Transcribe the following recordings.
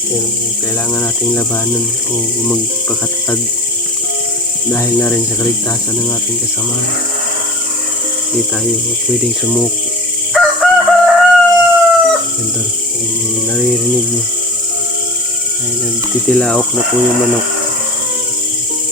Pero kailangan nating labanan o magpakatatag dahil na rin sa kaligtasan ng ating kasamahan. Hindi tayo pwedeng sumuko. Ganda, kung naririnig mo ay nagtitilaok na po yung manok.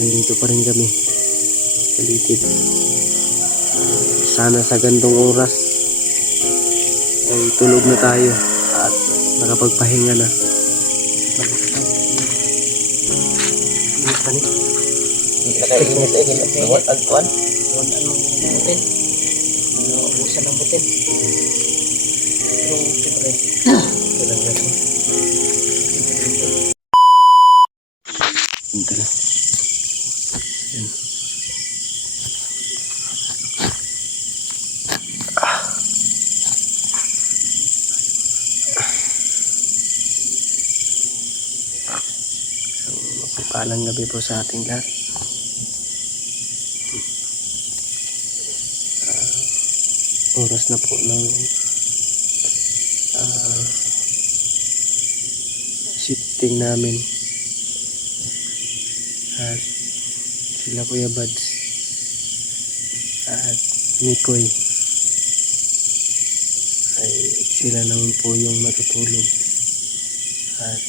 Nandito pa rin kami sa paligid. Sana sa gandong oras ay tulog na tayo at nakapagpahinga na. Nakainit ay gilawat agkuan. Kuan anong butin. Ubusan ng butin. Pero siyempre talaga ito. Punta na. Yan. Mapagpalang gabi po sa ating lahat. Oras na po ng shifting namin at sila Kuya Buds at Mikoy ay sila naman po yung matutulog at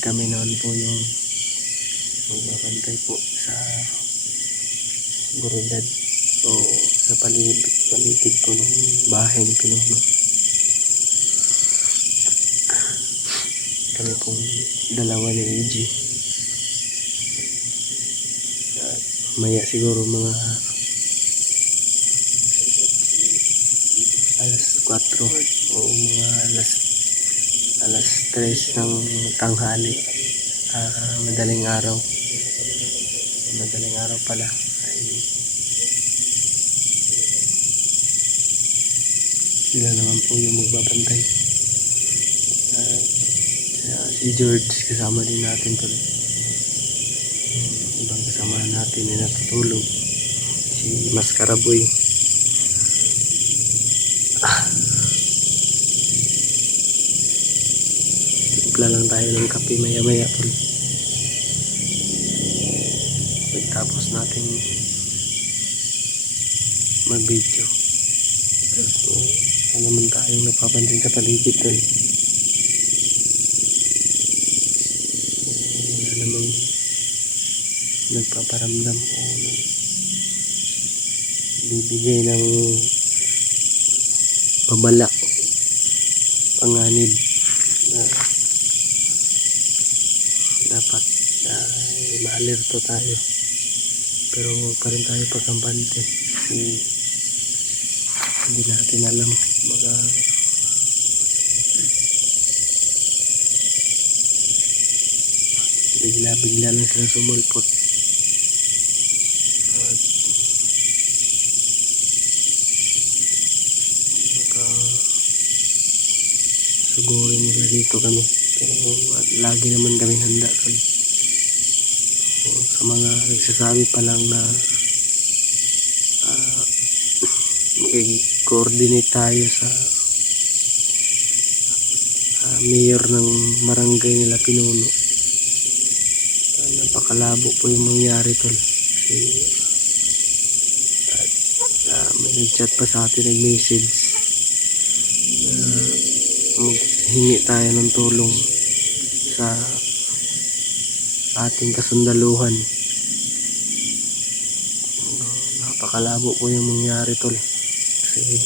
kami naman po yung magbabantay po sa seguridad o sa paligid po ng bahay ni Pinuno. Kami pong dalawa ni EG. At maya siguro mga alas 4 o mga alas 3 ng tanghali. Madaling araw pala ay sila naman po yung magbabantay. Si George kasama din natin tuloy. Ibang kasama natin na natutulog, si Mascaraboy. Timpla lang tayo ng kape maya tuloy. Pagtapos natin mag-video, so naman tayong napapansin sa paligid tuloy. Wala namang nagpaparamdam o bibigay ng babala, panganib na dapat ma-alerto tayo, pero huwag pa rin tayo pagkampante. Hindi natin alam, baka bigla lang sila sumulpot at baka sugurin nila dito kami, pero lagi naman kami handa tuloy. Sa mga nagsasabi pa lang na mag-coordinate tayo sa mayor ng barangay nila Pinuno, napakalabo po yung mangyari tol. Kasi may nag-chat pa sa atin, nag-message maghingi tayo ng tulong sa ating kasundaluhan. Napakalabo po yung mangyari tol, kasi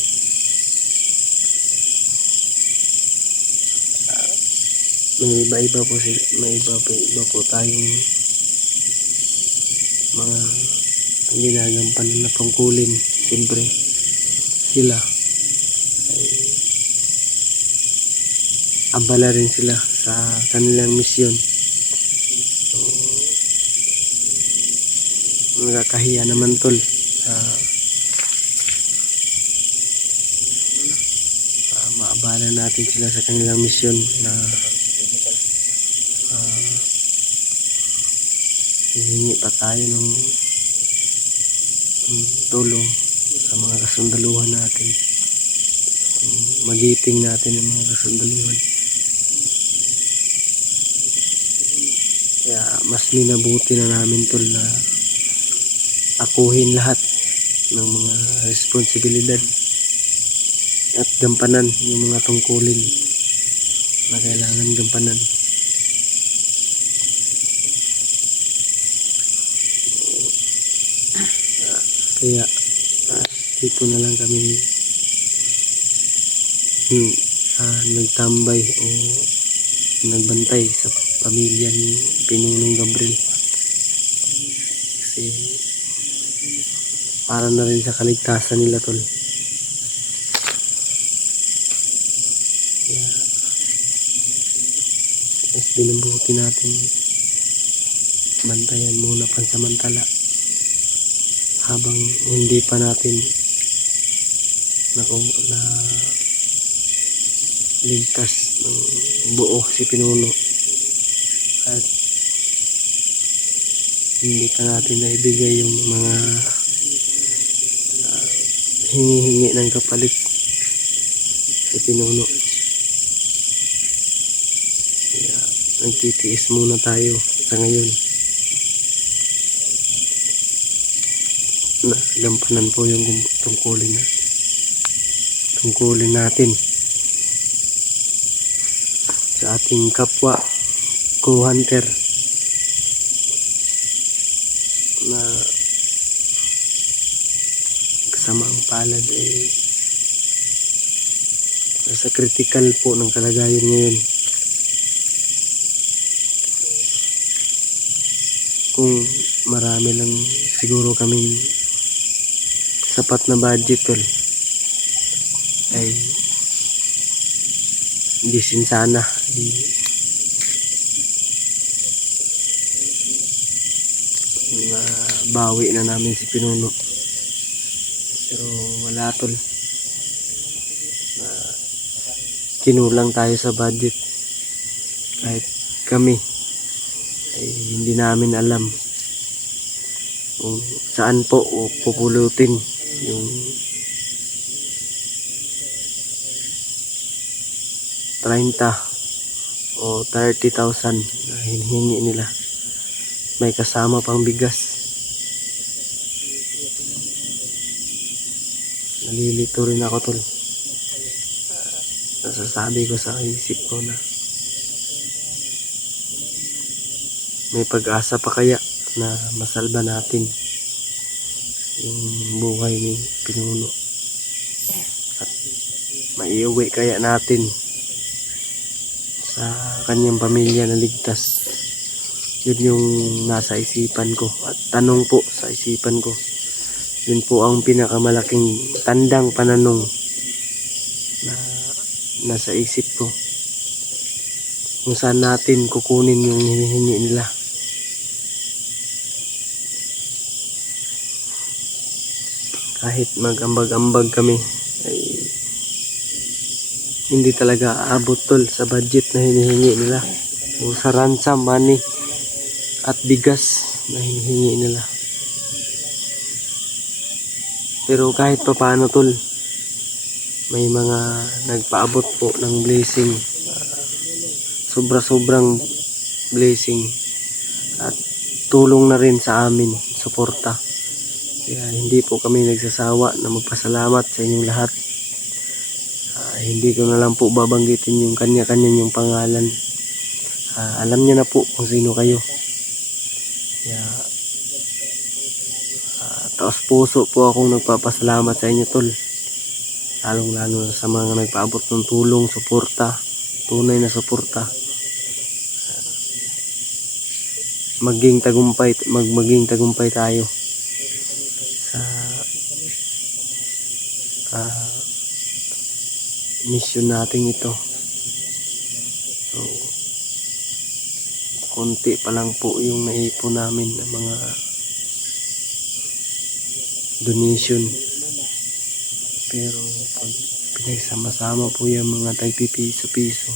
may iba po tayong mga ginagampanan na pangkulin. Siyempre sila ay abala rin sila sa kanilang misyon. So nakakahiya naman tol maabala natin sila sa kanilang misyon na hihingi pa tayo ng tulong sa mga kasundaluhan natin, magiting natin ang mga kasundaluhan. mas minabuti na namin tol na akuhin lahat ng mga responsibilidad at gampanan yung mga tungkulin na kailangan gampanan. Kaya dito na lang kami nagtambay o nagbantay sa pamilya ni Pinunong Gabriel, kasi para na rin sa kaligtasan nila tol. Kaya mas binabuti natin bantayan muna pansamantala habang hindi pa natin na ligtas ng buo si Pinuno at hindi pa natin naibigay yung mga hinihingi ng kapalit si Pinuno. Kaya nagtitiis muna tayo sa ngayon na gampanan po yung tungkulin natin sa ating kapwa co-hunter na kasamaang palad ay nasa critical po ng kalagayan ngayon. Kung marami lang siguro kaming sapat na budget tol, ay disin sana na bawi na namin si Pinuno, pero wala tol. Kinulang tayo sa budget kahit kami ay hindi namin alam kung saan po o pupulutin yung 30 o 30,000 na hinihingi nila. May kasama pang bigas. Nalilito rin ako tol. Nasasabi ko sa isip ko na may pag-asa pa kaya na masalba natin yung buhay ni Pinuno at maiuwi kaya natin sa kanyang pamilya na ligtas. Yun yung nasa isipan ko at tanong po sa isipan ko. Yun po ang pinakamalaking tandang pananong na nasa isip ko, kung saan natin kukunin yung hinihingi nila. Kahit mag-ambag-ambag kami ay hindi talaga aabot tol sa budget na hinihingi nila o sa ransom money at bigas na hinihingi nila. Pero kahit pa paano tol, may mga nagpaabot po ng blessing, sobra-sobrang blessing at tulong na rin sa amin, suporta. Kaya hindi po kami nagsasawa na magpasalamat sa inyong lahat. Hindi ko na lang po babanggitin yung kanya-kanya yung pangalan. Alam niya na po kung sino kayo. Kaya taos puso po akong nagpapasalamat sa inyo tol. Lalong-lalo sa mga nagpaabot ng tulong, suporta, tunay na suporta. Maging tagumpay tayo sa mission natin ito. So, konti pa lang po yung naipon namin ng mga donation. Pero pag pinagsama-sama po yung mga tagpipiso-piso,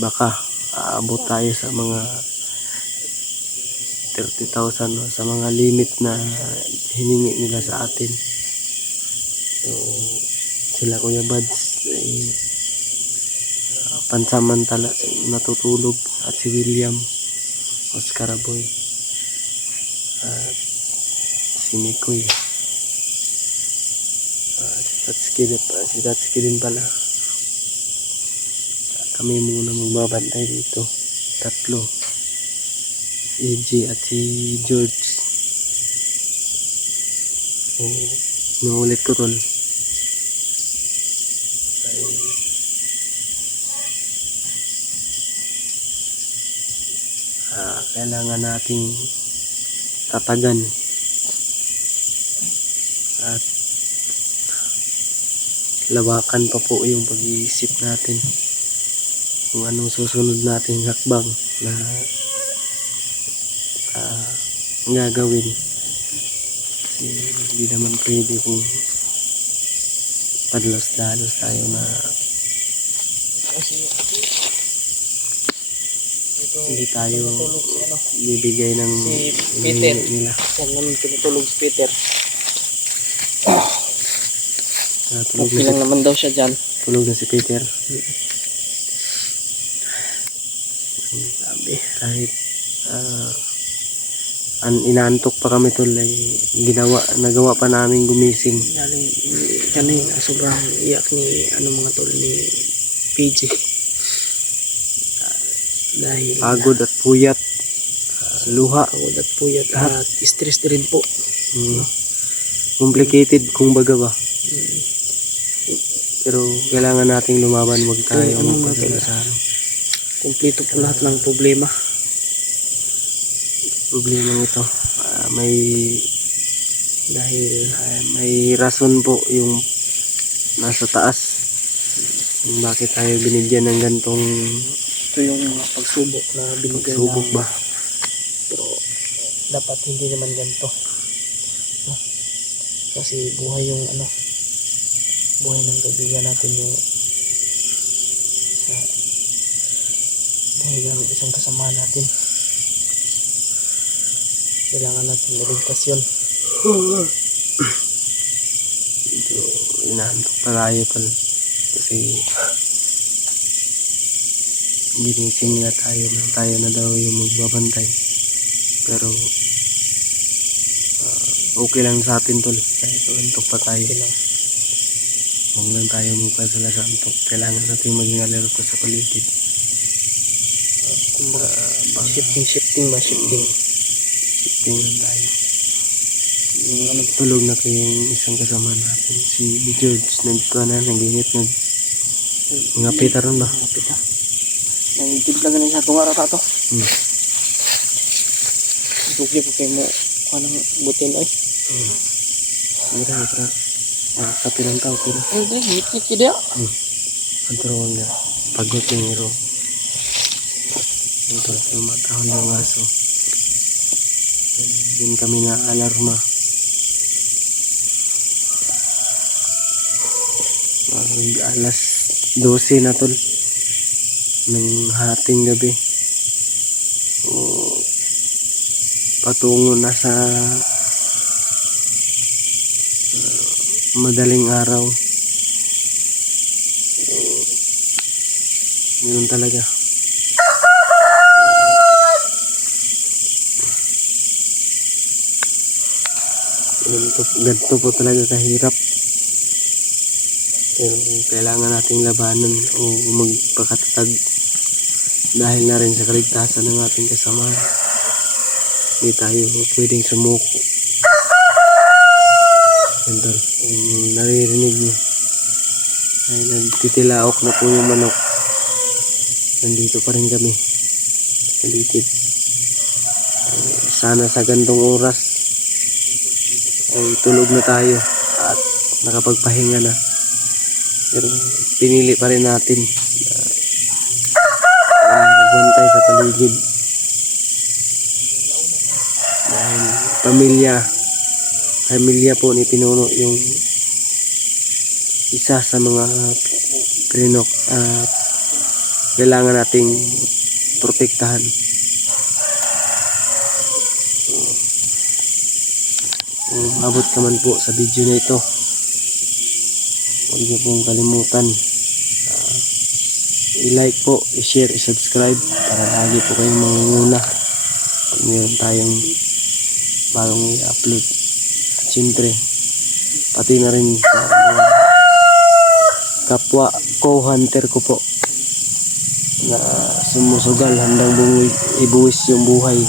baka aabot tayo sa mga 30,000 sa mga limit na hiningi nila sa atin. So sila Kuya Bads ay pansamantala natutulog at si William Oscar Aboy, at si Mikoy, si Tatsuki din pala. Kami muna magbabantay dito, tatlo, si EJ at si George. So naulit ko tol, kailangan nating tatagan at lawakan pa po yung pag-iisip natin kung anong susunod nating hakbang na gagawin. Kasi hindi naman pwede kung padlos-dalos tayo na Kasi ito, hindi tayo tinutulog si ano, bibigay ng si hinihingi Peter. nila. Yan naman tinutulog si Peter. Tulog Okay lang naman daw siya dyan. tulog na si Peter. Sabi, kahit inaantok pa kami tol, ay nagawa pa namin gumising. Kanina sobrang iyak ni mga tol ni PJ. Dahil Pagod at puyat, luha, pagod at puyat at stress din po. complicated kung baga ba. Pero kailangan nating lumaban, wag tayo magpadala sa Kumpleto po lahat ng problema. problemang ito. Dahil May rason po yung nasa taas kung bakit tayo binigyan ng gantong ito yung mga pagsubok na binigay subok ng- ba. Pero dapat hindi naman ganito. No? Kasi buhay yung buhay ng kaibigan natin yung buhay ng isang kasama natin. Kailangan natin maligtas yun. Ito, inaantok pa tayo tol. Kasi ginising na tayo na daw yung magbabantay. Pero okay lang sa atin tol, kahit antok pa tayo. Okay lang. Huwag lang tayo magpadala sa antok. Kailangan natin maging alerto sa paligid. Kumbaga, shifting ba? Shifting. Shifting lang tayo. Yung tulog na kayong isang kasama natin, si George, nag-init, mga pita ron ba? Mga pita. Nangintipla ganin sa tunga rata to. Dugi po kayo mo kanang butin ay. Mira, kapi lang tao, pero Ay, hit dia. ang turuan nga, pagod yung hero. Ito, lumatahon yung aso. Din kami na alarma. Alas 12 na tol ng hating gabi. Patungo na sa madaling araw. Ganun talaga. Ganito po talaga kahirap. Pero kailangan nating labanan o magpakatatag dahil na rin sa kaligtasan ng ating kasama. Hindi tayo pwedeng sumuko. Yan tol, kung naririnig nyo ay nagtitilaok na po yung manok. Nandito pa rin kami sa paligid. Sana sa gantong oras ay tulog na tayo at nakapagpahinga na. Pero pinili pa rin natin na magbantay sa paligid dahil pamilya po ni Pinuno yung isa sa mga pinok kailangan nating protektahan. Kung abot ka man po sa video na ito, huwag niyo pong kalimutan i-like po, i-share, i-subscribe para lagi po kayong mangunguna meron tayong bagong i-upload. At syempre, pati na rin sa mga kapwa co-hunter ko po na sumusugal handang ibuwis yung buhay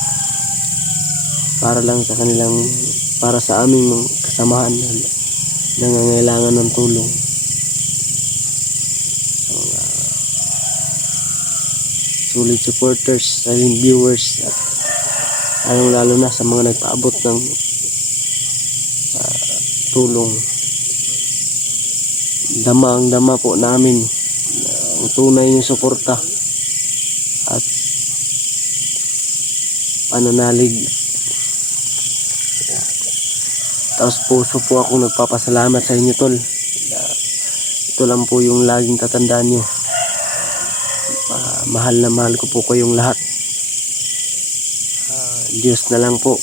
para lang sa kanilang, para sa aming mga kasamahan na nangangailangan ng tulong, sa mga solid supporters, silent viewers, at lalo na sa mga nagpaabot ng tulong. Ang dama po namin ang tunay yung suporta at pananalig. Taos puso po ako nagpapasalamat sa inyo, tol. Ito lang po yung laging tatandaan nyo. Mahal na mahal ko po kayong lahat. Diyos na lang po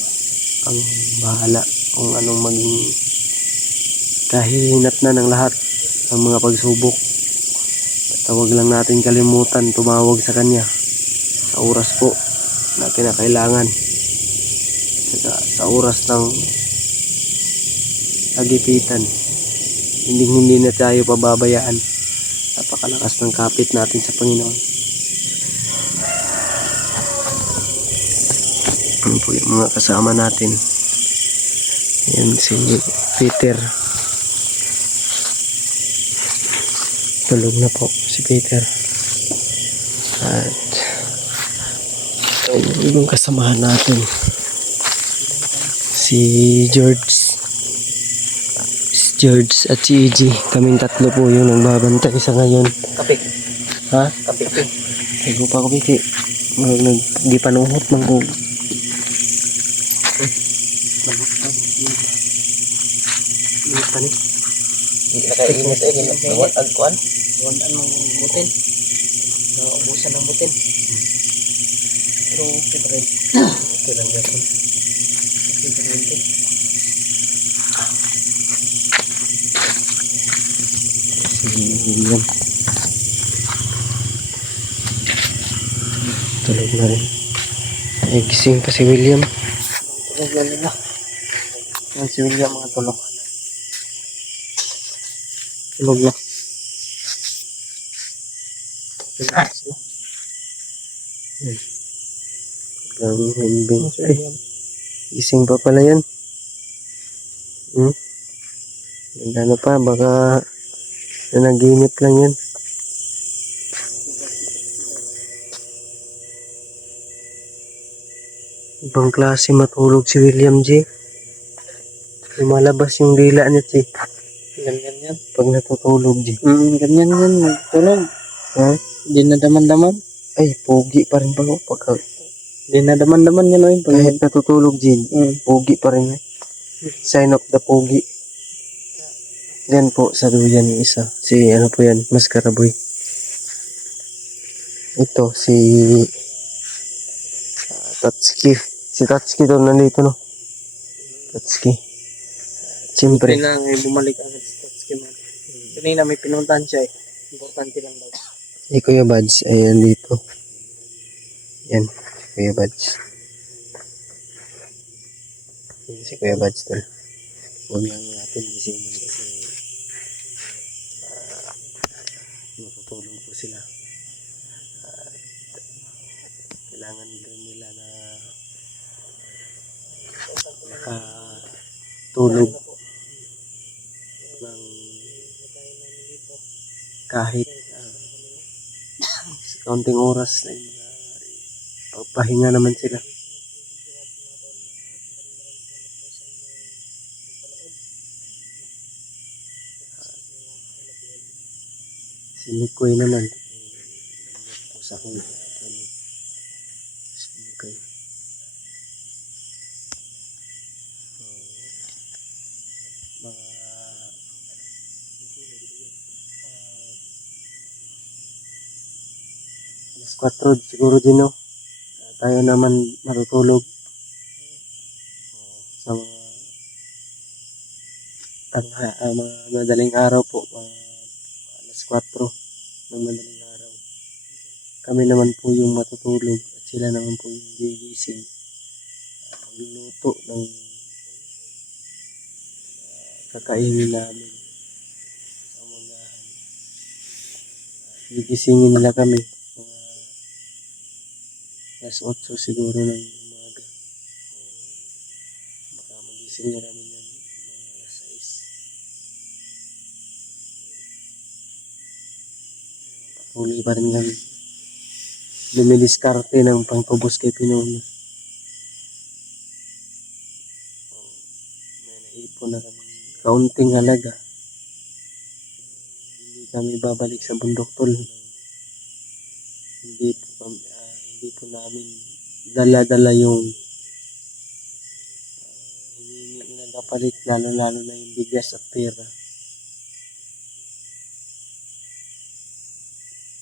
ang bahala kung anong maging kahihinat na ng lahat ng mga pagsubok. At huwag lang natin kalimutan tumawag sa Kanya sa oras po na kinakailangan, sa oras ng kagipitan. Hindi na tayo pababayaan. Napakalakas ng kapit natin sa Panginoon. Ano po yung mga kasama natin? Yan si Peter. Tulog na po si Peter. At yung kasamahan natin, si George at si EG. Kaming tatlo po yung nagbabantay sa ngayon. Kape. Ha? Kape. Tago pa ko, Piki. Naggipanuhot man ko. Init pa ni? Nakainit nawat agkuan. Nawalan mong butin. Naubusan ng butin. Pero okay pa rin. Okay lang yan. Okay pa rin. Si William. Tulog na rin. Ay, gising pa si William. Tulog na nila. Yan si William, mga tulog. Tulog na. Gawing himbing. Ay, gising pa pala yan. Ano pa, baka nanaginip lang yan. Ibang klase matulog si William J. Lumalabas yung dila niya, J. Ganyan yan. Pag natutulog, J. Ganyan yan. Tulog. Ha? Di na daman-daman. Ay, pogi pa rin ba ko? Di na daman-daman yan. Kahit natutulog, J, pogi pa rin. Sign of the pogi. Yan po, sa duyan yung isa. Si, ano po yan, Maskaraboy. Ito, si Tatsuki. Si Tatsuki to nandito, no? Tatsuki. Siyempre. Buti na bumalik agad sa Tatsuki man. Kanina may pinuntahan siya eh. Importante lang daw. Si Kuya Badge, ayan dito. Yan, Kuya Badge. Yan si Kuya Badge tol. Huwag lang natin gisingin kasi matutulog po sila. Kailangan din nila na makatulog ng kahit sa kaunting oras na pagpahinga naman sila. Si Mikoy naman po sa akin. Si Mikoy. Mga alas 4 siguro din, no? Tayo naman matutulog sa mga madaling araw po, alas 4 ng madaling araw. Kami naman po yung matutulog at sila naman po yung gigising magluluto ng kakainin namin sa umagahan. Gigisingin nila kami mga alas 8 siguro ng umaga. O baka magising na namin yan mga alas 6. Patuloy pa rin kami dumidiskarte ng pangtubos kay Pinuno. May naipon na kami kaunting halaga. Hindi kami babalik sa bundok tol. Hindi po namin dala-dala yung hinihingi nilang kapalit, lalo-lalo na yung bigas at pera.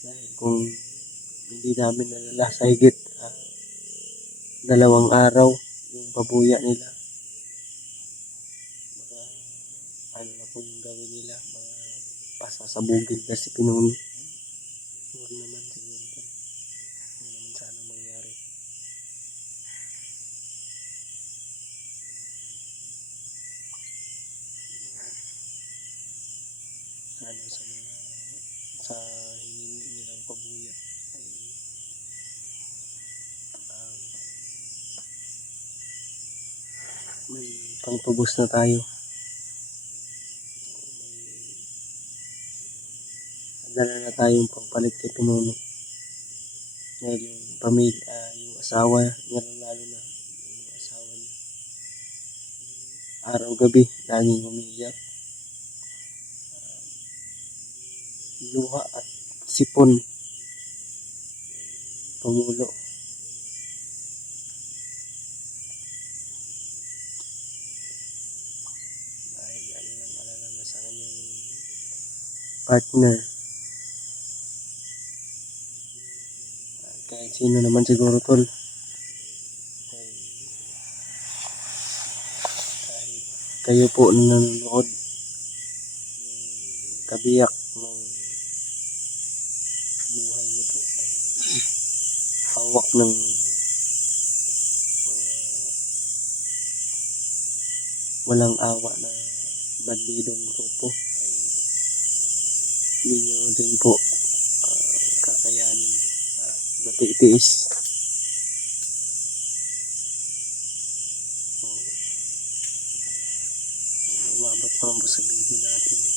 Dahil kung hindi namin nalala sa higit 2 araw yung pabuya nila, baka ano na po yung gawin nila, mga pasasabugin kasi Pinuno. Huwag naman siguro po. Huwag naman sana mangyari. Sana sa hiningi nilang pabuya ay may pangtubos na tayo. May dala na tayong pangpalit kay Pinuno. Dahil yung pamilya, yung asawa niya, lalo na yung mga asawa niya, araw-gabi laging umiiyak. Luha at sipon tumulo. Dahil alala na sa kanyang partner. Kahit sino naman siguro tol. Kahit kayo po na nanonood, yung kabiyak ng buhay niyo po ay hawak ng mga walang awa na bandidong grupo, ay ninyo din po kakayanin matitiis. So, umabot naman po sa video natin ay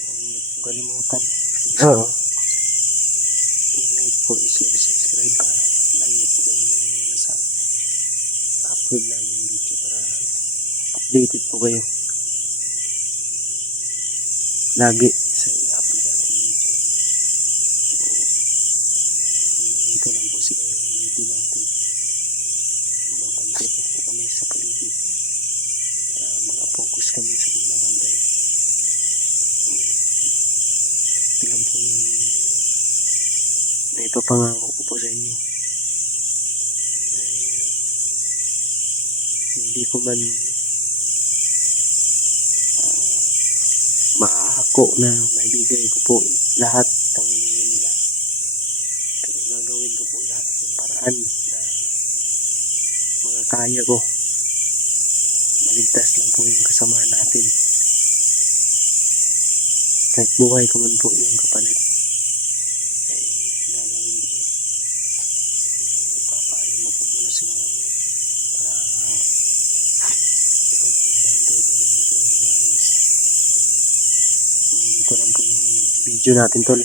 huwag niyo po kalimutan. Oo. I-like po, i-share, subscribe para lagi po kayo mga sa upload namin video para updated po kayo lagi sa i-upload natin video. So, hanggang dito lang po siguro yung video natin. Magbabantay po kami sa paligid para makapokus kami sa pagbabantay. So, ito lang po yung naipapangako ko po sa inyo. Ay, hindi ko man maako na maibigay ko po lahat ng hinihingi nila. Pero gagawin ko po lahat ng paraan na mga kaya ko. Maligtas lang po yung kasamahan natin. Kahit buhay ko man po yung kapalit, ay gagawin ko po. Magpapaalam na po muna siguro para pagbantay kami dito ng maayos. Dito lang po yung video natin tol.